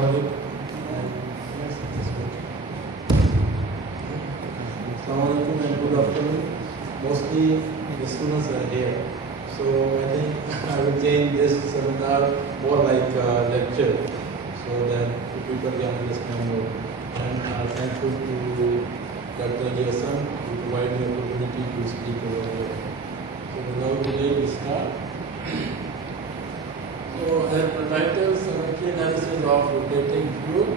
Assalamualaikum and good afternoon. Mostly the students are here, so I think I will change this seminar more like a lecture, so that people can understand more. And I'm thankful to Dr. Jason to provide me opportunity to speak over here. So without delay, we start. So as the title, Symmetry analysis of rotating fluid.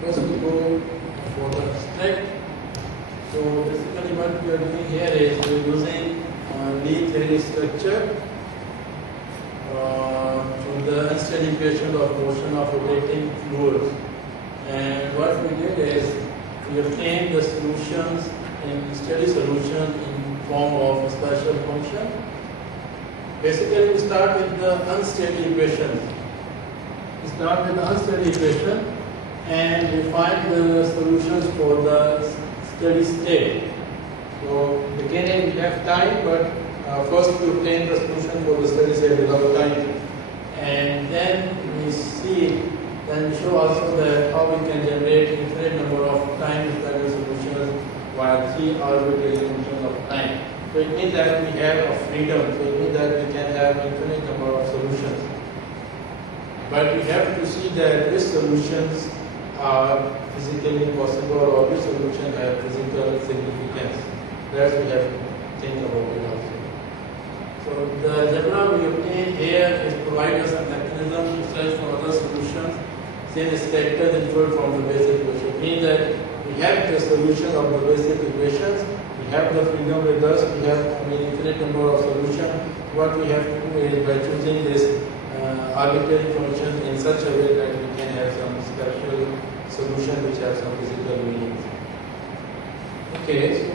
First we go for the abstract. So basically what we are doing here is we are using Lee theory structure to the unsteady equation of motion of rotating fluids. And what we did is we obtained the solutions in steady solution in form of a special function. Basically we start with the unsteady equation. And we find the solutions for the steady state. So beginning we have time, but first we obtain the solution for the steady state without time. And then we show also that how we can generate infinite number of time-dependent solutions while 3 arbitrary functions of time. So it means that we have a freedom. So it means that we can have infinite number of solutions. But we have to see that which solutions are physically possible or which solution have physical significance. That we have to think about it also. So the algebra we obtain here is provide us a mechanism to search for other solutions since characters inferred from the basic equation. It means that we have the solution of the basic equations, we have the freedom with us, we have infinite number of solutions. What we have to do is by choosing this arbitrary function in such a way that we can have some special solution which have some physical meanings. Okay, so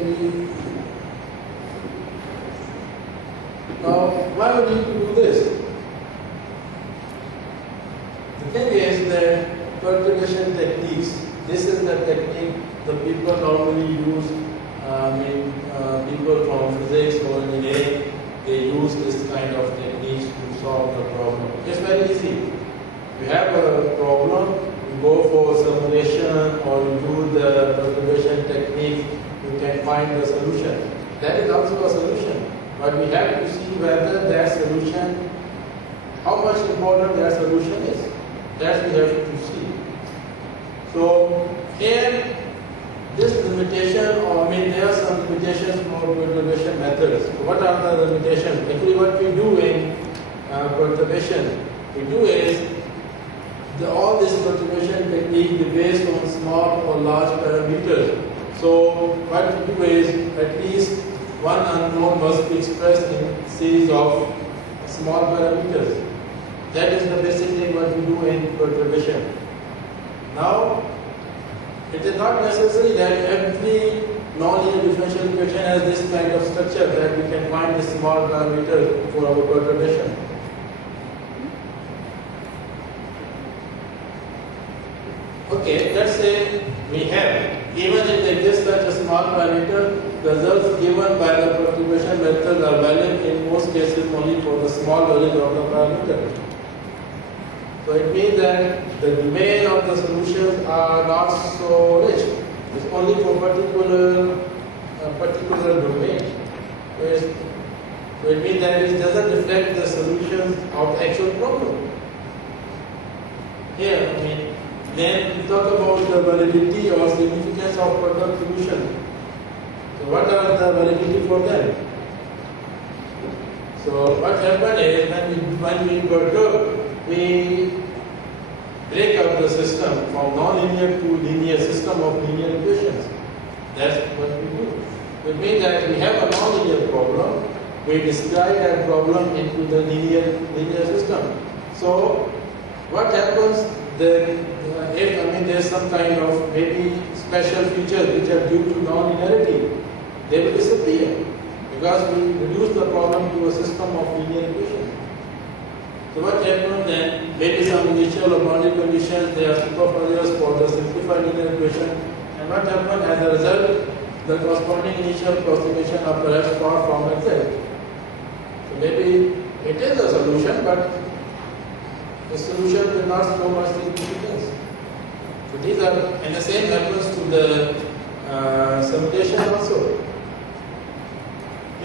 now why we need to do this? The thing is that perturbation techniques, this is the technique the people normally use, people from physics or engineering, they use this kind of techniques to solve the problem. It's very easy. You have a problem, you go for simulation or you do the perturbation technique, you can find the solution. That is also a solution. But we have to see whether that solution, how much important that solution is. That we have to see. So here, this limitation, there are some limitations for perturbation methods. What are the limitations? Actually, what we do in perturbation, we do is all this perturbation technique is based on small or large parameters. So what we do is at least one unknown must be expressed in a series of small parameters. That is the basic thing what we do in perturbation. Now, it is not necessary that every non-linear differential equation has this kind of structure that we can find this small parameter for our perturbation. Okay, let's say we have, even if there exists such a small parameter, the results given by the perturbation method are valid in most cases only for the small values of the parameter. So it means that the domain of the solutions are not so rich. It's only for particular domain. So it means that it doesn't reflect the solutions of the actual problem. Here, then we talk about the validity or significance of perturbed solution. So what are the validity for them? So what happens is when we perturb, we break up the system from non-linear to linear system of linear equations. That's what we do. It means that we have a non-linear problem, we describe that problem into the linear system. So what happens if there's some kind of maybe special features which are due to non-linearity, they will disappear because we reduce the problem to a system of linear equations. So what happens then, maybe some initial or boundary conditions, they are superfluous for the simplified linear equation, and what happens as a result, the corresponding initial approximation are perhaps far from exact. So maybe it is a solution, but the solution will not show much significance. So these are, and the same happens to the simulation also.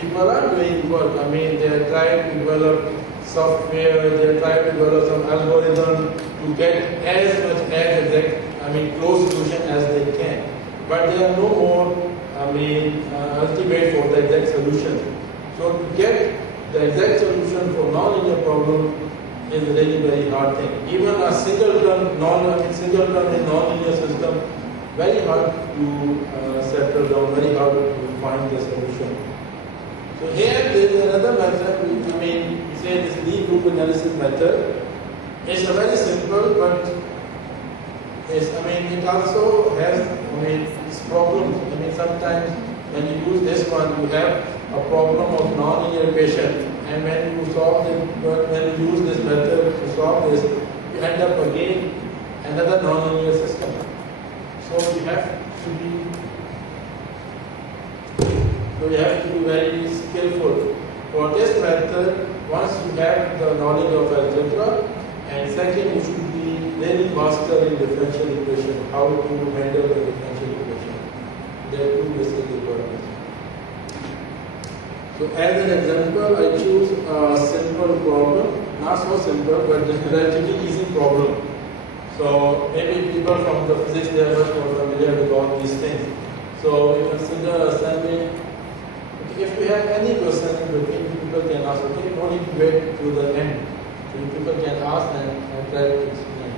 People are doing work. I mean, they are trying to develop software, they are trying to develop some algorithm to get as much as exact, I mean, close solution as they can. But they are no more, I mean, ultimate for the exact solution. So to get the exact solution for non-linear problem is a really very hard thing. Even a single-term in non-linear system, very hard to settle down, very hard to find the solution. So here there is another method, I mean, we say this lead group analysis method. It's a very simple, but it also has, its problems. Sometimes when you use this one, you have a problem of non-linear equation, and when you use this method to solve this, you end up again another non-linear system. So you have to be very skillful. For this method, once you have the knowledge of algebra, and second, you should be really master in differential equation, how to handle the differential equation. There are two basic requirements. So as an example, I choose a simple problem, not so simple, but a relatively easy problem. So maybe people from the physics, they are much more familiar with all these things. So you consider assembling. If you have any question in between, people can ask. Okay, you don't need to wait to the end. So people can ask and try to explain.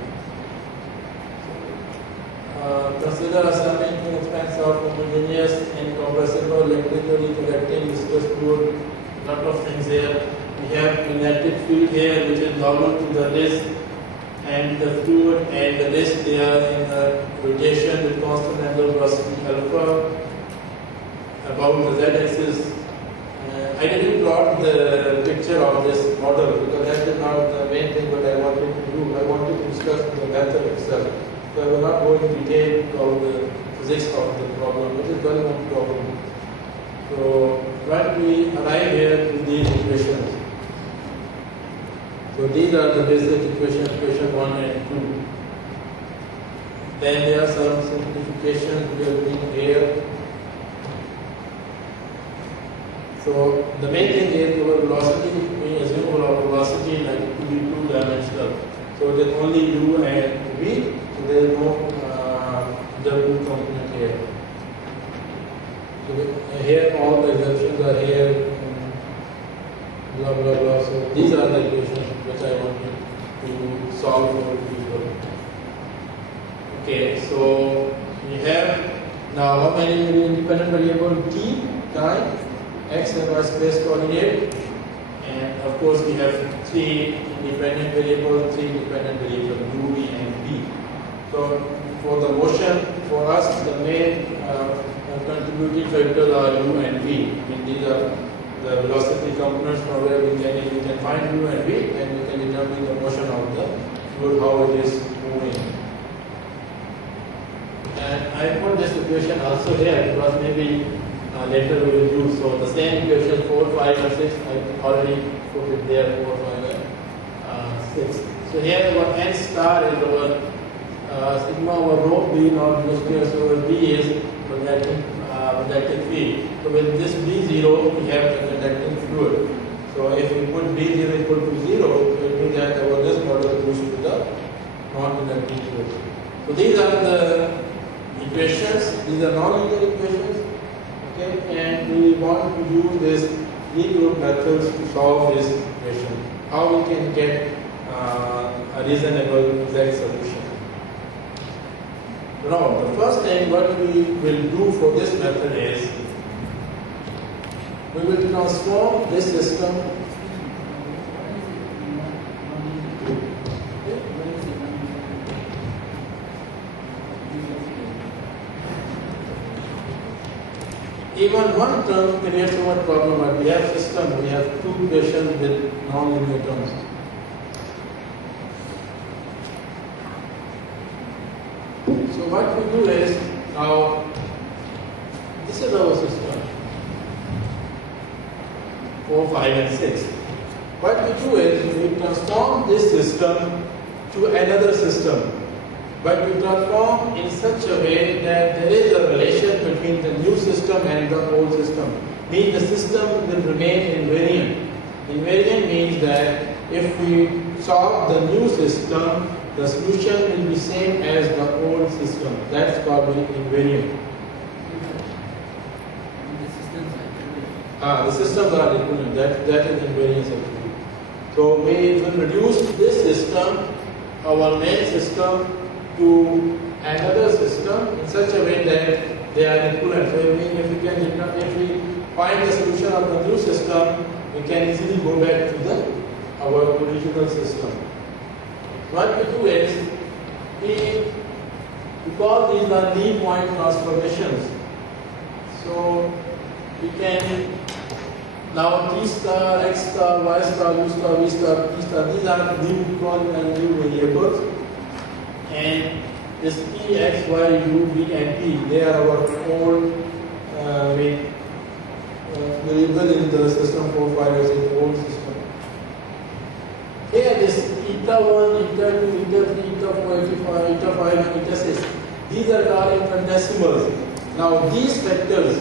Consider assembling to expense of homogeneous and compressible electrically conducting viscous fluid. Lot of things here. We have magnetic field here, which is normal to the disk, and the fluid and the disk, they are in the rotation with constant angular velocity alpha. About the z-axis, I didn't plot the picture of this model because that is not the main thing what I wanted to do. I wanted to discuss the method itself. So I will not go into detail about the physics of the problem, which is a well-known problem. So when we arrive here to these equations, so these are the basic equations, equation 1 and 2. Then there are some simplifications we are doing here. So the main thing is our velocity, we assume our velocity like to be two-dimensional. So there's only u and v, so there is no w component here. So here all the assumptions are here, blah blah blah. So these are the equations which I want to solve for people. Okay, so we have now how many independent variables? T, time, x and y space coordinate, and of course we have three independent variables, u, v and v. So for the motion, for us the main contributing factors are u and v. These are the velocity components from where we can find u and v, and we can determine the motion of the fluid, how it is moving. And I put this equation also here because maybe later we will use. So the same equation 4, 5 and 6, I already put it there, 4, 5 and 6. So here our n star is our sigma over rho b naught rho square, so b is conducting field. So with this b0 we have the conducting fluid. So if we put b0 equal to 0, it means that our this model goes to the non-conducting fluid. So these are the equations, these are non-linear equations. Okay, and we want to use this lead group methods to solve this equation. How we can get a reasonable exact solution. Now, the first thing what we will do for this method is we will transform this system even one term creates so much problem, but we have system, we have two equations with non-linear terms. So what we do is, now, this is our system. 4, 5 and 6. What we do is we transform this system to another system. But we transform in such a way that there is a relation between the new system and the old system. Means the system will remain invariant. Invariant means that if we solve the new system, the solution will be same as the old system. That's called invariant. The systems are equivalent. That is invariance actually. So we will reduce this system, our main system, to another system in such a way that they are equivalent. So if we find the solution of the new system, we can easily go back to our original system. What we do is because these are lead point transformations, so we can now T star, X star, Y star, U star, V star, P star, these are new variables, and this P, X, Y, U, V and P, they are our old variable in the system 4, 5 is in the old system. Here this eta 1, eta 2, eta 3, eta 4, eta 5 and eta 6, these are called infinitesimals. Now these factors,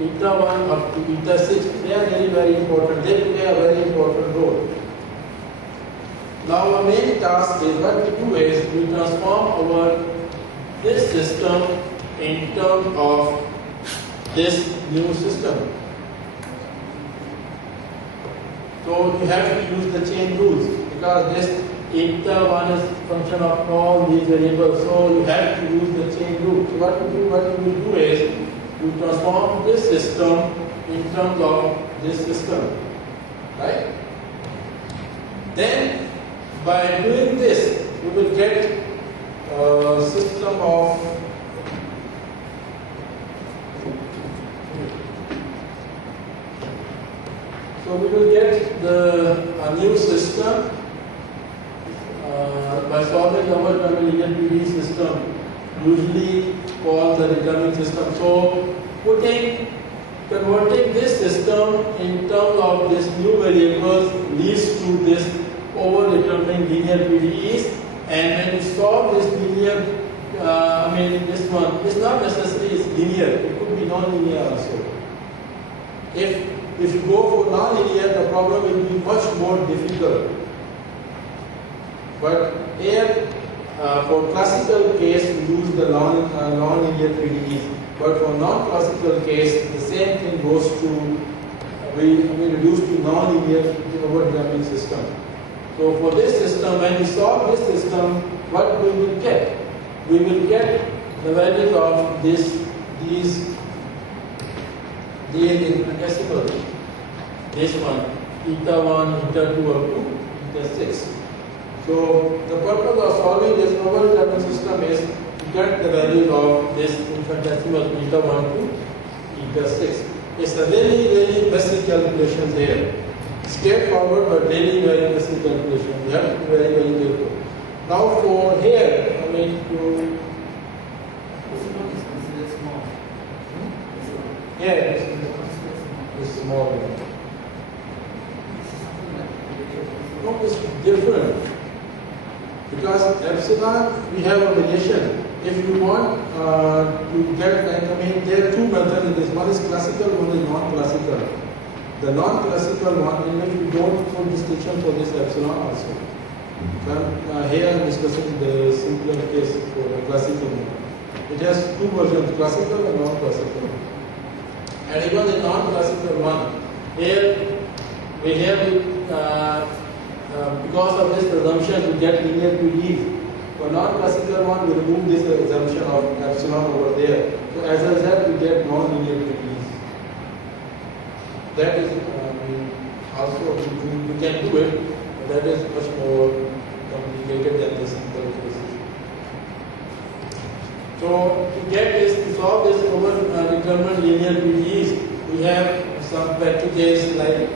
eta 1 up to eta 6, they are very, very important. They play a very important role. Now our main task is what we do is we transform this system in terms of this new system. So you have to use the chain rules because this eta 1 is function of all these variables. So you have to use the chain rule. So what we will do is we transform this system in terms of this system, right? Then by doing this, we will get a system of so we will get a new system by solving our linear PDE system, usually called the determinant system. So converting this system in terms of this new variables leads to this over-determined linear PDEs, and when you solve this linear, this one, it's not necessarily it's linear, it could be non-linear also. If you go for non-linear, the problem will be much more difficult. But here, for classical case, we use the non-linear PDEs. But for non-classical case, the same thing goes to, we reduce to non-linear over-determined system. So for this system, when we solve this system, what we will get? We will get the values of these infinitesimals. This one, eta 1, eta 2 up to eta 6. So the purpose of solving this over-determined system is to get the values of this infinitesimal eta 1 to eta 6. It's a really, really basic calculation there. Straightforward but really very basic calculation. You have to be very, very careful. Now for here, yeah, it's small. No, it's different. Because epsilon, we have a variation. If you want to get, there are two methods in this. One is classical, one is non-classical. The non-classical one, in which we don't put distinction for this epsilon also. Here I am discussing the simpler case for the classical one. It has two versions, classical and non-classical. And even the non-classical one, here because of this assumption we get linear PDEs. For non-classical one, we remove this assumption of epsilon over there. So as a result, we get non-linear PDEs. That is also we can do it, but that is much more complicated than the simple cases. So to solve this over-determined linear PDEs, we have some packages like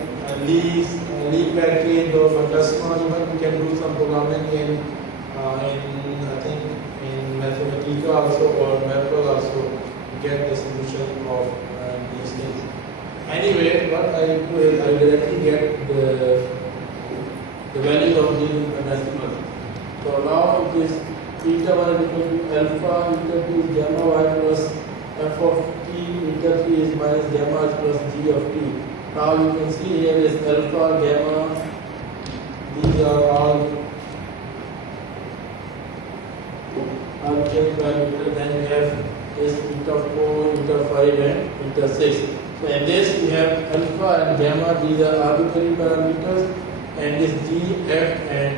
Lee package or Matrasma. Even we can do some programming in I think in Mathematica also or Mathematical also. We get the solution of these things. Anyway, what I do is I directly get the values of these decimals. So now it is eta 1 is equal to alpha, eta 2 is gamma y plus f of t, eta 3 is minus gamma h plus g of t. Now you can see here is alpha, gamma, these are all arbitrary parameters. Then you have this eta 4, eta 5 and eta 6. So in this you have alpha and gamma, these are arbitrary parameters, and this g, f and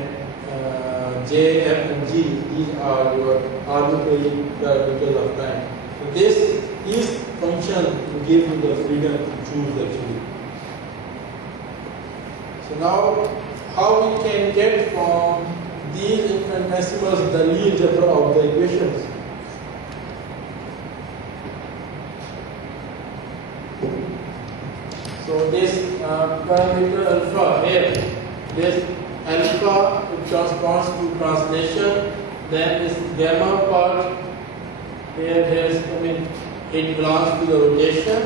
j, f and g, these are your arbitrary parameters of time. So these functions give you the freedom to choose actually. So now how we can get from these infinitesimals the Lie algebra of the equations? So this parameter alpha here, this alpha it corresponds to translation, then this gamma part here it belongs to the rotation.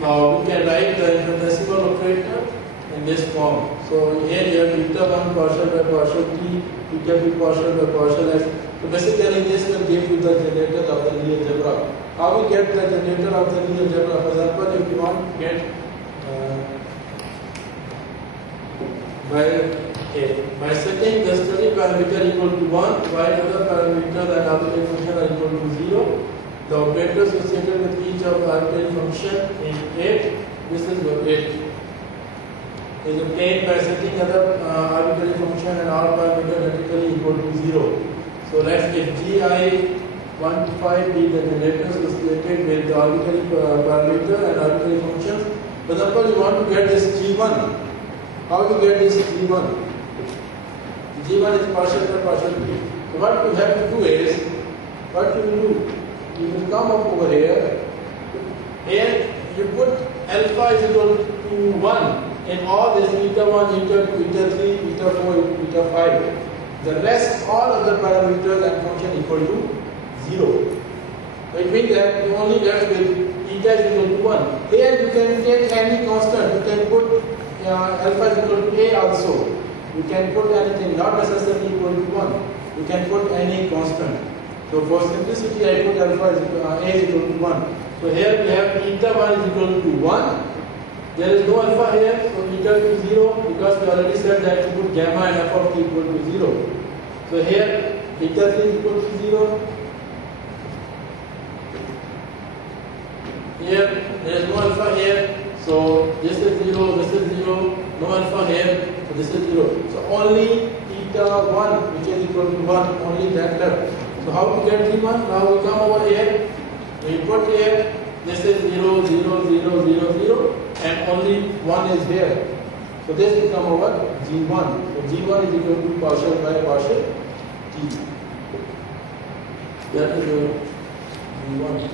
Now we can write the infinitesimal operator in this form. So here you have eta 1 partial by partial t, eta 2 partial by partial x. So basically this will give you the generator of the Lie algebra. How we get the generator of the Lie algebra? For example, if you want to get by setting the study parameter equal to 1, while other parameters and arbitrary function are equal to 0, the operator associated with each of the arbitrary function in 8, this is your 8. Is obtained by setting other arbitrary function and all parameters vertically equal to 0. So let's if gi 1 to 5 be the generator associated with the arbitrary parameter and arbitrary functions. For example, you want to get this g1. How do you get this g1? G1 is partial by partial t. So what you have to do is, what you will do? You will come up over here. Here you put alpha is equal to 1 in all this eta 1, eta 2, eta 3, eta 4, eta 5. The rest, all other parameters and function equal to 0. So it means that you only left with eta is equal to 1. Here you can take any constant. You can put alpha is equal to a also. You can put anything, not necessarily equal to 1. You can put any constant. So for simplicity, I put alpha is equal, a is equal to 1. So here we have eta 1 is equal to 1. There is no alpha here, so eta 2 is 0 because we already said that you put gamma and f of t equal to 0. So here eta 3 is equal to 0. Here there is no alpha here, so this is 0, this is 0, no alpha here, so this is 0. So only eta 1 which is equal to 1, only that left. So how to get g1? Now we come over here, we put here, this is 0, 0, 0, 0, 0, and only 1 is here. So this will come over g1. So g1 is equal to partial by partial t. That is your g1.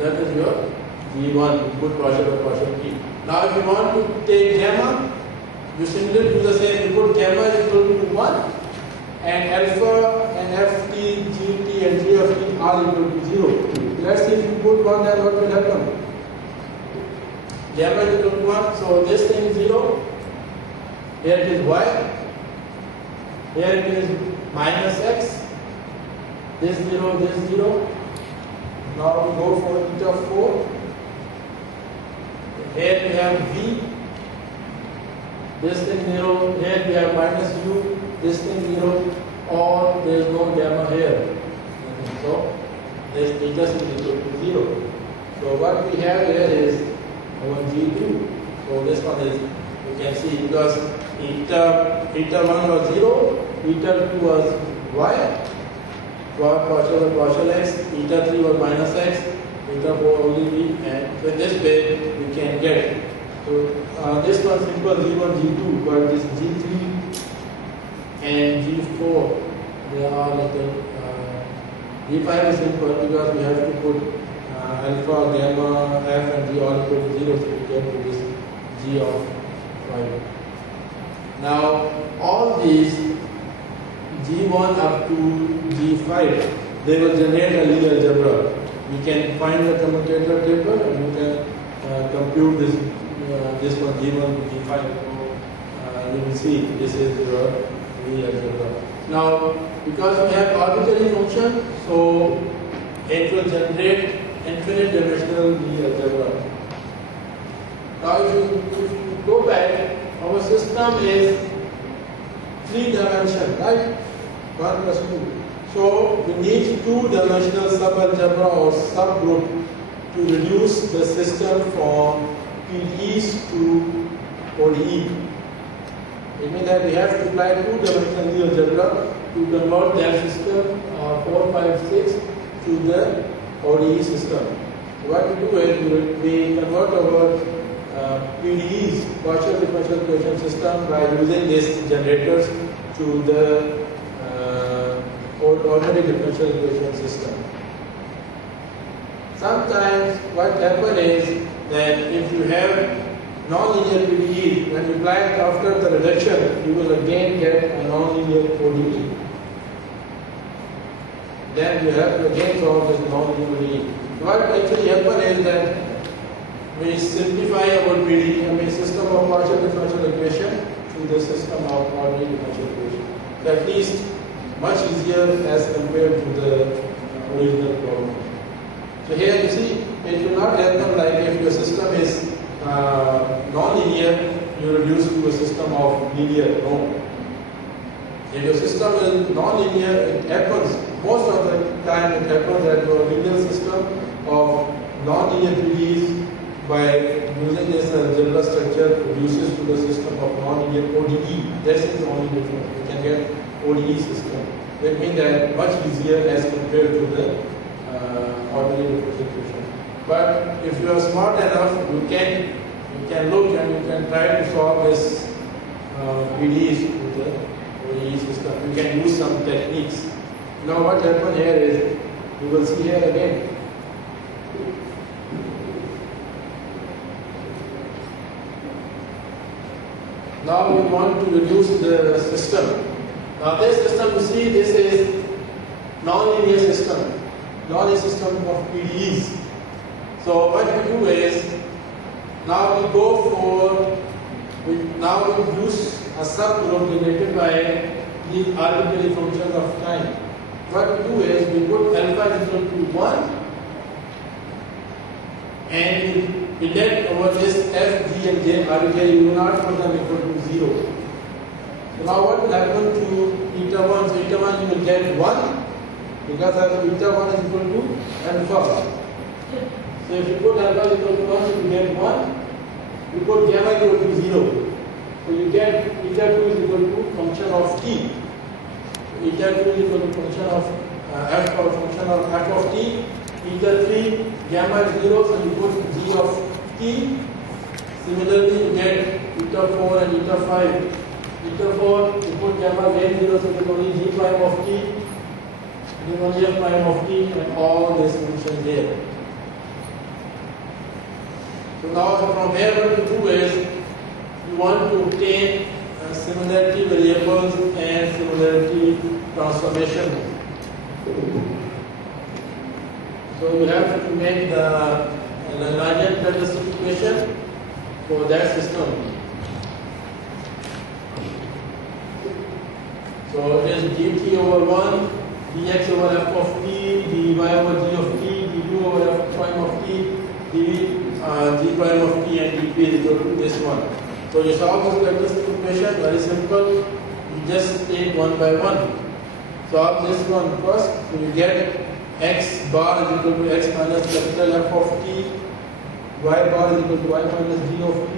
That is your g1, you put partial by partial t. Now if you want to take gamma, you simply do the same. You put gamma is equal to 1 and alpha and ft, gt and g of t are equal to 0. Let's see if you put 1, then what will happen? Gamma is equal to 1, so this thing is 0. Here it is y. Here it is minus x. This 0, this 0. Now we go for eta 4. Here we have v. This thing 0. Here we have minus u. This thing 0. Or there is no gamma here. So this eta is equal to 0. So what we have here is our g2. So this one is, you can see, because eta 1 was 0, eta 2 was y. Partial by partial x, eta 3 was minus x, eta 4 only v, and so in this way we can get. So this one simple g1, g2, but this g3 and g4 they are little. g5 is simple because we have to put alpha, gamma, f and g all equal to 0, so we get to this g of 5. Now all these G1 up to G5, they will generate a linear algebra. We can find the commutator table and we can compute this one G1 to G5. So you will see this is your linear algebra. Now, because we have arbitrary function, so it will generate infinite dimensional linear algebra. Now, if you go back, our system is 3 dimensional, right? 1 plus 2. So we need 2-dimensional subalgebra or subgroup to reduce the system from PDEs to ODE. It means that we have to apply 2-dimensional linear algebra to convert that system 4, 5, 6 to the ODE system. What we do is we convert our PDEs, partial differential equation system, by using these generators to the ordinary differential equation system. Sometimes what happens is that if you have non-linear PDE, when you apply it after the reduction, you will again get a non-linear ODE. Then you have to again solve this non-linear ODE. What actually happens is that we simplify our PDE, system of partial differential equation, to the system of ordinary differential equation. So at least much easier as compared to the original problem. So here you see, it will not happen like if your system is non-linear, you reduce to a system of linear. No. If your system is non-linear, it happens, most of the time it happens that your linear system of non-linear PDEs, by using this algebra structure, reduces to the system of non-linear ODE. This is the only difference. You can get ODE system. That means that much easier as compared to the ordinary differential equation. But if you are smart enough, you can look and you can try to solve this PDEs with the ODE system. You can use some techniques. Now what happens here is, you will see here again. Now we want to reduce the system. Now this system, you see, this is non-linear system of PDEs. So what we do is, now we go for, now we use a subgroup denoted by these arbitrary functions of time. What we do is, we put alpha is equal to 1 and we let over this f, g and j arbitrary, we will not put them equal to 0. So now what will happen to eta 1? So eta 1 you will get 1 because eta 1 is equal to alpha. So if you put alpha equal to 1, you will get 1. You put gamma equal to 0. So you get eta 2 is equal to function of t. Eta 2 is equal to function of f or function of f of t. Eta 3, gamma is 0, so you put g of t. Similarly, you get eta 4 and eta 5. Eta 4, you put gamma again 0, so it is only g prime of t. It is only f prime of t, and all this function here. So now from here what you do is, you want to obtain similarity variables and similarity transformations. So you have to make the Lagrangian characteristic equation for that system. So it is dt over 1, dx over f of t, dy over g of t, du over f prime of t, g prime of t, and dp is equal to this one. So you solve this characteristic equation, very simple. You just take one by one. Solve this one first, so you get x bar is equal to x minus capital F of t, y bar is equal to y minus g of t,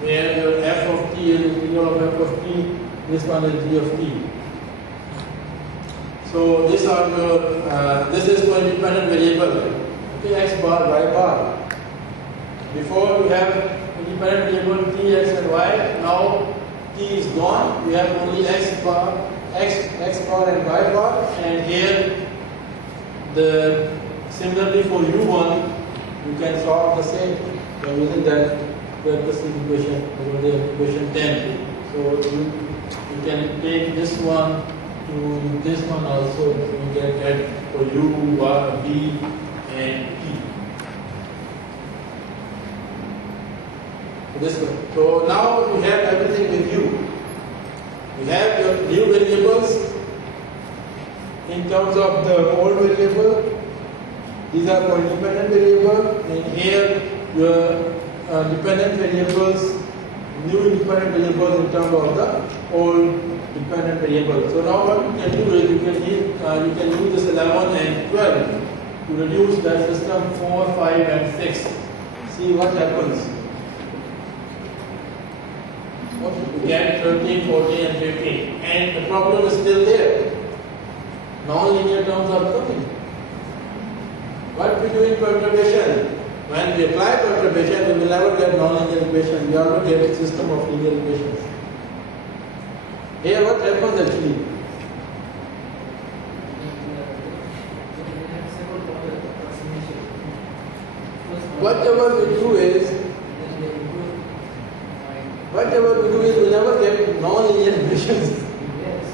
where your f of t is integral of f of t, this one is g of t. So these are your, this is for independent variable, okay, x bar, y bar. Before we have independent variable t, x and y, now t is gone, we have only x bar and y bar, and here similarly for u1 you can solve the same by using that characteristic equation over there, equation 10. So you can take this one to this one also, so you get that for u, v, and e. This one. So now you have everything with you. You have your new variables in terms of the old variable. These are for independent variable, and here your dependent variables, new independent variables in terms of the old dependent variable. So now what you can do is you can use this 11 and 12 to reduce that system 4, 5, and 6. See what happens. You get 13, 14, and 15, and the problem is still there. Non-linear terms are coming. What we do in perturbation? When we apply perturbation, we will never get non-linear equation. We always get a system of linear equations. Here, what happens actually? Whatever we do is, we never get non-linear equations.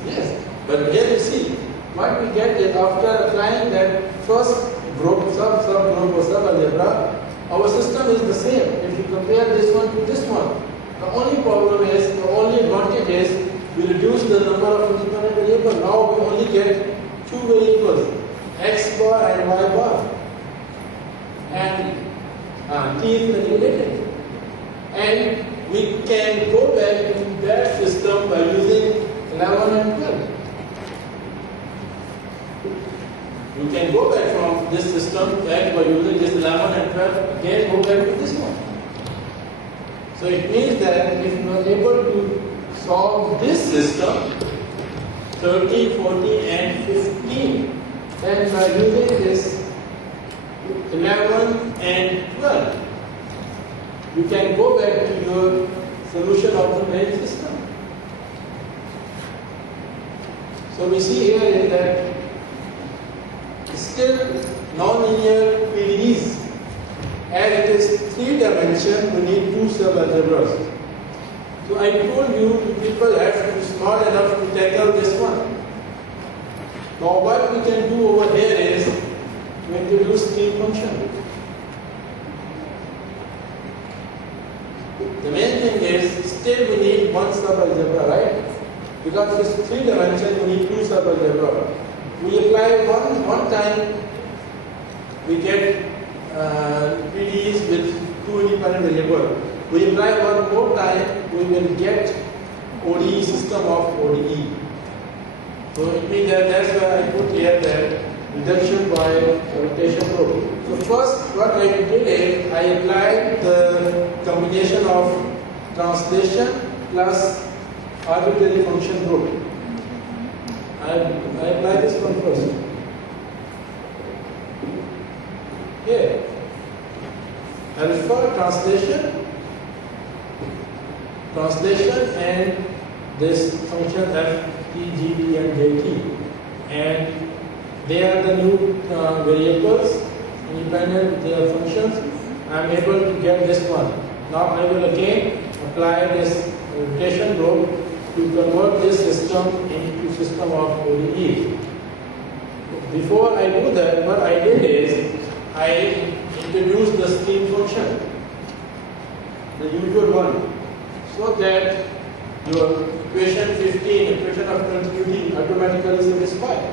Yes. But here you see, what we get is after applying that first group, subgroup or subalgebra, our system is the same. If you compare this one to this one, the only problem is, the only advantage is, we reduce the number of independent variables. Now we only get two variables, x bar and y bar. And t is manipulated. And we can go back to that system by using 11 and 12. You can go back from this system back by using this 11 and 12, again go back to this one. So it means that if you are able to solve this system, 13, 14 and 15, then by using this 11 and 12, you can go back to your solution of the main system. So we see here is that still non-linear PDEs. As it is 3 dimension, we need 2 subalgebras. So I told you people have to be smart enough to tackle this one. Now what we can do over here is to introduce stream function. The main thing is still we need 1 subalgebra, right? Because it's 3 dimension, we need 2 subalgebra. We apply one time, we get PDEs with 2 independent variables. We apply one more time, we will get ODE system of ODE. So it means that that's why I put here that reduction by rotation group. So first what I did is I applied the combination of translation plus arbitrary function group. I apply this one first. Here, alpha translation and this function f, t, g, d and jt, and they are the new variables, independent they are functions. I am able to get this one. Now I will again apply this rotation group to convert this system into system of ODE. Before I do that, what I did is I introduced the stream function, the usual one, so that your equation 15, equation of continuity, automatically satisfied.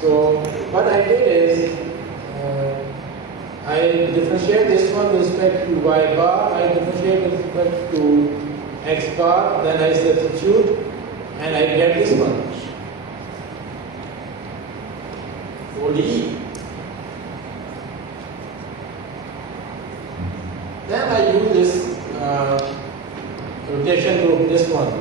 So what I did is I differentiate this one with respect to y bar, I differentiate with respect to x bar, then I substitute and I get this one, ODE. Then I use this rotation group, this one,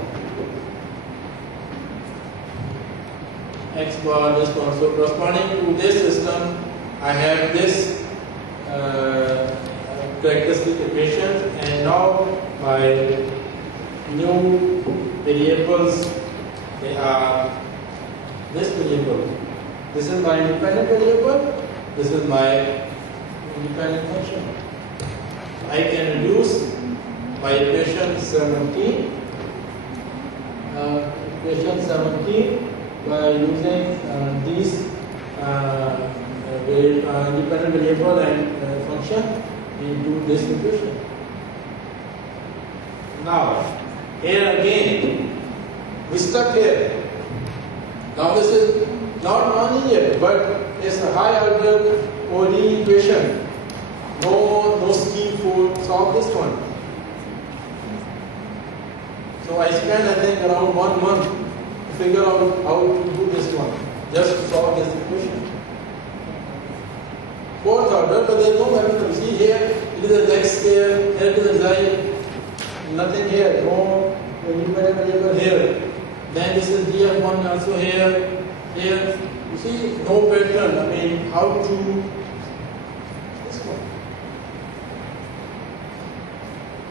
x bar, this one. So corresponding to this system, I have this characteristic equations, and now my new variables, they are this variable. This is my independent variable, this is my independent function. I can reduce by equation 17. Equation 17 by using these independent variable and function into this equation. Now, here again, we stuck here. Now this is not nonlinear, but it's a high order ODE equation. No scheme for solve this one. So I spent, I think, around 1 month to figure out how to do this one, just to solve this equation. Fourth order, but there is no mathematics. See here, it is a x here, here it is a xi, nothing here, no independent variable here. Then this is df1 also here, here. You see, no pattern. I mean, how to this one.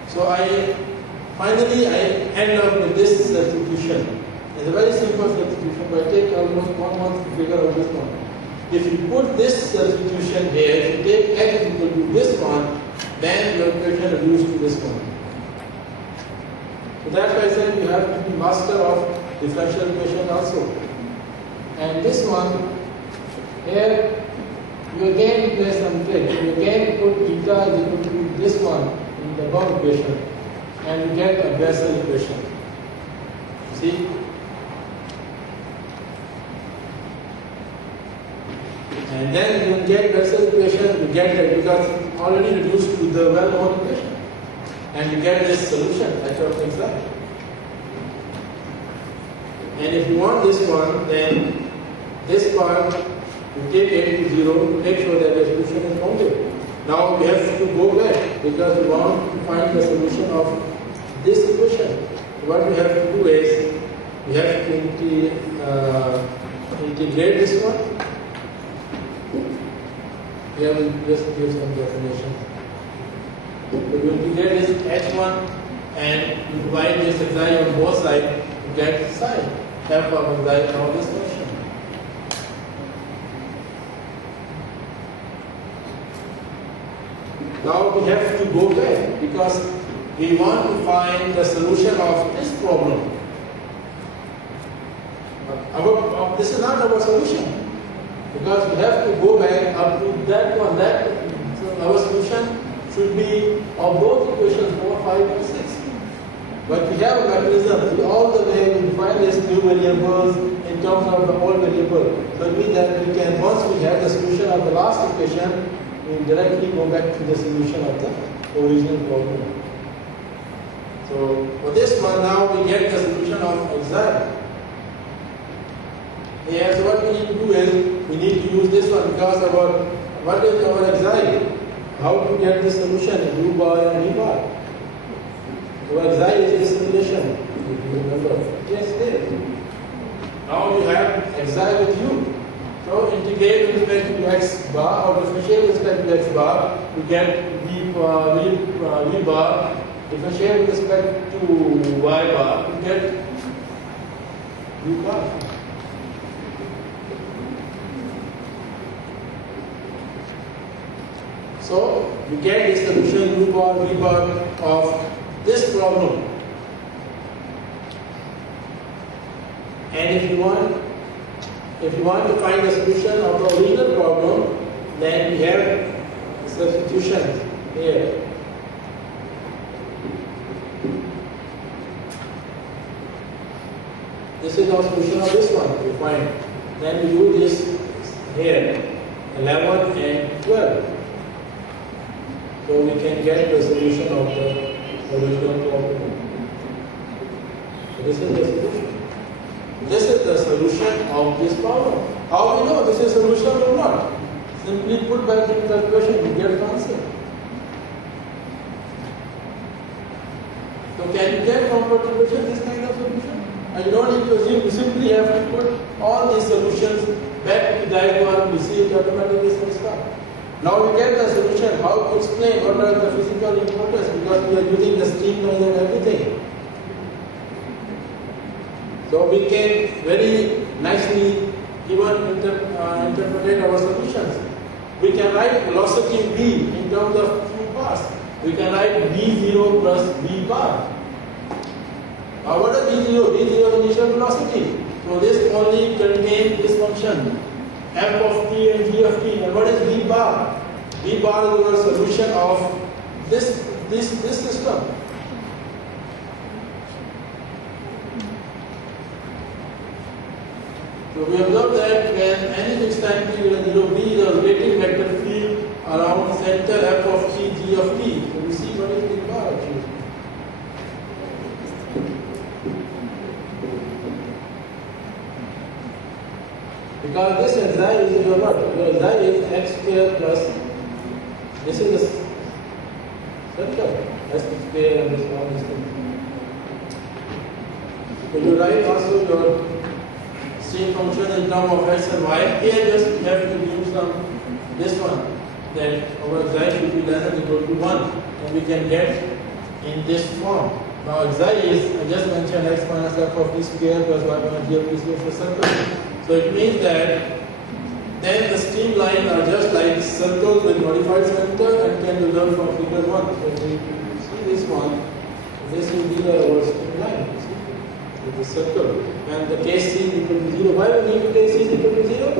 So finally I end up with this substitution. It's a very simple substitution, but it takes almost 1 month to figure out this one. If you put this substitution here, if you take x equal to this one, then your equation reduced to this one. So that's why I said you have to be master of differential equation also. And this one, here, you again play some trick. You again put eta is equal to this one in the above equation, and you get a Bessel equation. See? And then you get Bessel equation, you get it because it's already reduced to the well-known equation. And you get this solution, that's what things are. And if you want this one, then this part, you take it to 0 to make sure that the solution is bounded. Now we have to go back because we want to find the solution of this equation. What we have to do is, we have to integrate this one. Here we will just give some definition. We will integrate this h1 and you divide this xi on both sides to get psi. F of xi on this function. Now we have to go back because we want to find the solution of this problem. This is not our solution because we have to go back up to that one. So our solution should be of both equations 4, 5, and 6. But we have a mechanism. All the way we define these new variables in terms of the old variable. So it means that we can, once we have the solution of the last equation, we directly go back to the solution of the original problem. So for this one now we get the solution of xi. Yeah, so what we need to do is we need to use this one because what is our xi? How to get the solution u bar and v bar. So xi is this relation, if you remember. Yes, there. Now you have xi with u. So integrate with respect to x bar or differentiate with respect to x bar, you get v bar. Differentiate with respect to y bar, you get u bar. So we get this solution u bar, v bar of this problem. And if you want to find the solution of the original problem, then we have substitution here. This is the solution of this one, we find. Then we do this here, 11 and 12. So we can get the solution of the original problem. So this is the solution. This is the solution of this problem. How do we know this is a solution or not? Simply put back in the equation, you get the answer. So can you get from what equation this kind of solution? And you don't need to assume, you simply have to put all these solutions back to the diagram, you see it automatically satisfied. Now we get the solution, how to explain what are the physical importance because we are using the streamline and everything. So we can very nicely even interpret our solutions. We can write velocity v in terms of few parts. we can write V0 plus V bar. Now what is V0? V0 is initial velocity. So this only contains this function f of t and g of t. And what is V bar? V bar is our solution of this system. So we observe that when any fixed time t equals 0, V is a rotating vector field around center f of t, g of t. So we see what is V bar actually. Because this xi is your what? Your xi is x square plus, this is the circle, s square and this all these things. So you write also your stream function in terms of x and y. Here just we have to use this one, that our xi should be less than or equal to 1, and we can get in this form. Now xi is, I just mentioned x minus f of t square plus y minus g of t square for circle. So it means that then the streamlines are just like circles with modified center and can be learned from figure 1. So we see this one, this will be our streamline. With the circle, and the case c is equal to 0. Why we need to case c is equal to 0?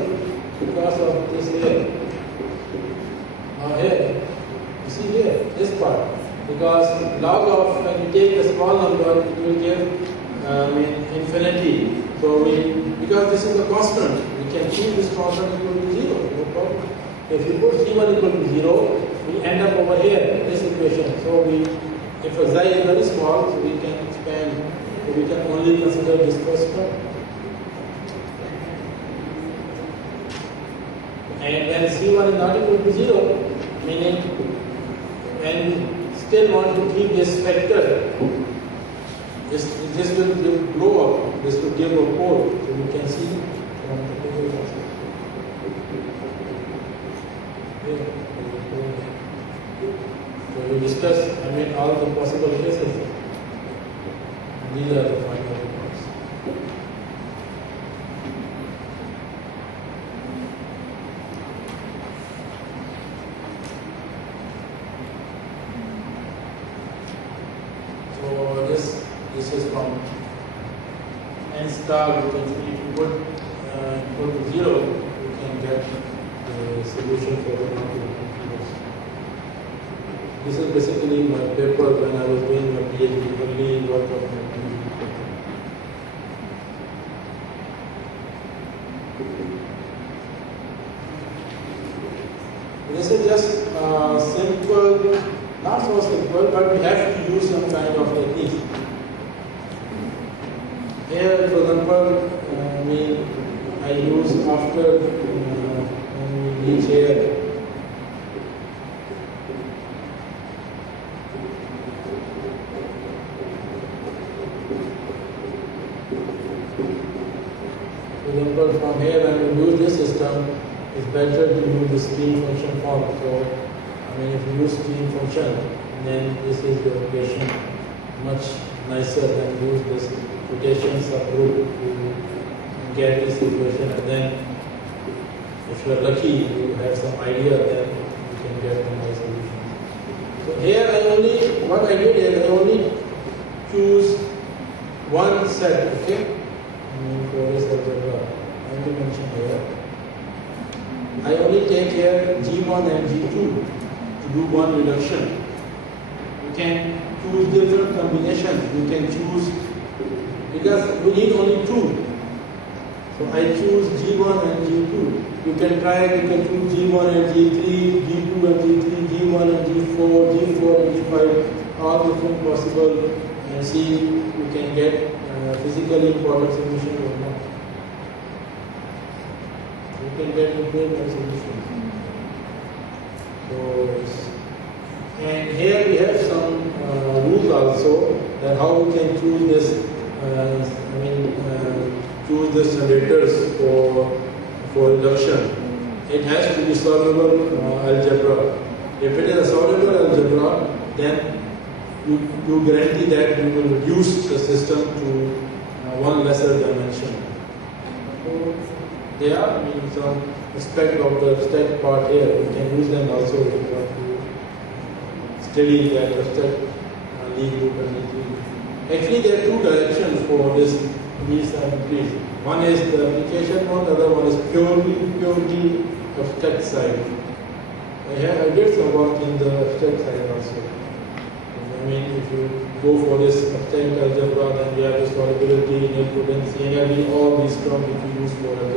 Because of this here. Now here, you see here, this part. Because log of, when you take a small number, it will give infinity. So because this is a constant, we can choose this constant equal to 0. No problem. If you put c1 equal to 0, we end up over here, this equation. So if a xi is very small, so we can expand. So we can only consider this first term. And when c1 is not equal to 0, meaning when we still want to keep this factor, this will blow up, this will give a pole. So we can see from the table also. So we discuss, all the possible cases. These are the final reports. So this is from n star. We can, if you put equal to 0, we can get the solution for the non-trivial. This is basically my paper when I was doing my PhD, early work of my PhD. This is just simple, not so simple, but we have to use some kind of technique. Here, for example, I use after when we reach here. For example, from here when we use this system, it's better to use the stream function form. So, if you use stream function, then this is the equation much nicer than use this rotation subgroup to get this equation, and then if you are lucky, you have some idea, then you can get a nice solution. So here what I did is I only choose one set, okay? For this algebra, I want to mention here. I only take here G1 and G2 to do one reduction. You can choose different combinations. You can choose, because we need only 2. So I choose G1 and G2. You can choose G1 and G3, G2 and G3, G1 and G4, G4 and G5, all different possible, and see you can get physically important solution or not. You can get improvement solution. So, and here we have some rules also, that how we can choose this. Choose the generators for reduction. It has to be solvable algebra. If it is a solvable algebra, then you guarantee that you will reduce the system to one lesser dimension. So there are some aspect of the static part here. We can use them also if you want to study that abstract Lie group and Lie group. Actually, there are two directions for these entries. One is the application one, the other one is purely abstract side. I did some work in the abstract side also. I mean, if you go for this abstract algebra, then we have the solubility, nilpotency, energy, all these terms which we use for algebra.